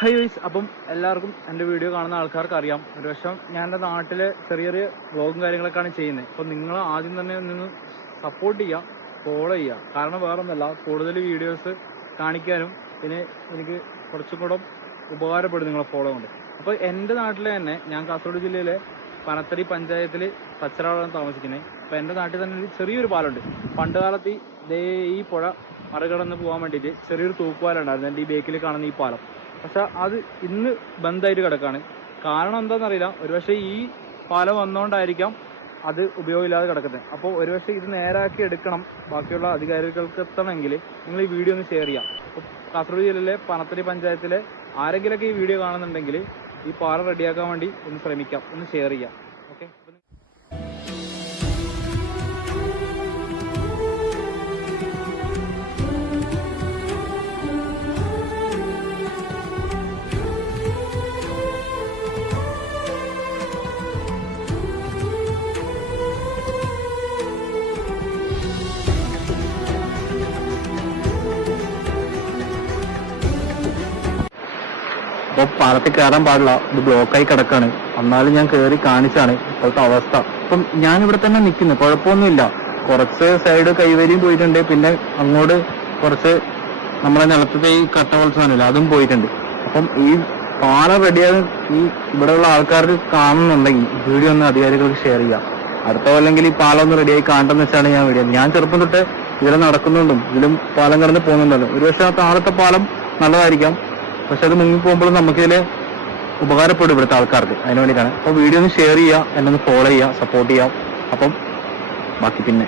High vice. അപ്പം എല്ലാവർക്കും എൻ്റെ വീഡിയോ കാണുന്ന ആൾക്കാർക്ക് അറിയാം, ഒരു വർഷം ഞാൻ എൻ്റെ നാട്ടിലെ ചെറിയ ചെറിയ വ്ളോഗും കാര്യങ്ങളൊക്കെയാണ് ചെയ്യുന്നത്. അപ്പം നിങ്ങൾ ആദ്യം തന്നെ നിന്ന് സപ്പോർട്ട് ചെയ്യുക, ഫോളോ ചെയ്യുക. കാരണം വേറൊന്നുമല്ല, കൂടുതൽ വീഡിയോസ് കാണിക്കാനും പിന്നെ എനിക്ക് കുറച്ചും കൂടെ ഉപകാരപ്പെടും നിങ്ങളെ ഫോളോ കൊണ്ട്. അപ്പോൾ എൻ്റെ നാട്ടിൽ തന്നെ, ഞാൻ കാസർഗോഡ് ജില്ലയിലെ പനത്തടി പഞ്ചായത്തിൽ പച്ചരാളാണ് താമസിക്കുന്നത്. അപ്പോൾ എൻ്റെ നാട്ടിൽ തന്നെ ഒരു ചെറിയൊരു പാലമുണ്ട്. പണ്ട് കാലത്ത് ഈ പുഴ മറികടന്ന് പോകാൻ വേണ്ടിയിട്ട് ചെറിയൊരു തൂക്കുപാലം ഉണ്ടായിരുന്നു എൻ്റെ ഈ ബേക്കിൽ കാണുന്ന ഈ പാലം. പക്ഷെ അത് ഇന്ന് ബന്ധായിട്ട് കിടക്കാണ്. കാരണം എന്താണെന്നറിയില്ല, ഒരുപക്ഷെ ഈ പാലം വന്നുകൊണ്ടായിരിക്കാം അത് ഉപയോഗമില്ലാതെ കിടക്കുന്നത്. അപ്പോൾ ഒരുപക്ഷെ ഇത് നേരാക്കി എടുക്കണം, ബാക്കിയുള്ള അധികാരികൾക്ക് എത്തണമെങ്കിൽ നിങ്ങൾ ഈ വീഡിയോ ഒന്ന് ഷെയർ ചെയ്യാം. അപ്പോൾ കാസർഗോഡ് ജില്ലയിലെ പനത്തടി പഞ്ചായത്തിലെ ആരെങ്കിലൊക്കെ ഈ വീഡിയോ കാണുന്നുണ്ടെങ്കിൽ ഈ പാലം റെഡിയാക്കാൻ വേണ്ടി ഒന്ന് ശ്രമിക്കാം, ഒന്ന് ഷെയർ ചെയ്യാം. ഓക്കെ. അപ്പോൾ പാലത്തിൽ കയറാൻ പാടില്ല, ഇത് ബ്ലോക്കായി കിടക്കാണ്. എന്നാലും ഞാൻ കയറി കാണിച്ചാണ് ഇപ്പോഴത്തെ അവസ്ഥ. അപ്പം ഞാനിവിടെ തന്നെ നിൽക്കുന്നു, കുഴപ്പമൊന്നുമില്ല. കുറച്ച് സൈഡ് കൈവരിയും പോയിട്ടുണ്ട്, പിന്നെ അങ്ങോട്ട് കുറച്ച് നമ്മളെ നിലത്തത്തെ ഈ കട്ട മത്സരമില്ല അതും പോയിട്ടുണ്ട്. അപ്പം ഈ പാലം റെഡിയാകും ഈ ഇവിടെയുള്ള ആൾക്കാർക്ക് കാണുന്നുണ്ടെങ്കിൽ വീഡിയോ ഒന്ന് അധികാരികൾക്ക് ഷെയർ ചെയ്യാം. അടുത്ത കൊല്ലെങ്കിൽ ഈ പാലം ഒന്ന് റെഡിയായി കാണട്ടെന്ന് വെച്ചാണ് ഞാൻ വീഡിയോ. ഞാൻ ചെറുപ്പം തൊട്ട് ഇതിലെ നടക്കുന്നുണ്ടും ഇതിലും പാലം കടന്ന് പോകുന്നുണ്ടല്ലോ. ഒരു പക്ഷേ ആ താഴത്തെ പാലം നല്ലതായിരിക്കാം, പക്ഷെ അത് മുങ്ങിപ്പോകുമ്പോഴും നമുക്കിതിൽ ഉപകാരപ്പെടും ഇവിടുത്തെ ആൾക്കാർക്ക്. അതിന് വേണ്ടിയിട്ടാണ്. അപ്പോൾ വീഡിയോ ഒന്ന് ഷെയർ ചെയ്യുക, എന്നെ ഒന്ന് ഫോളോ ചെയ്യുക, സപ്പോർട്ട് ചെയ്യാം. അപ്പം ബാക്കി പിന്നെ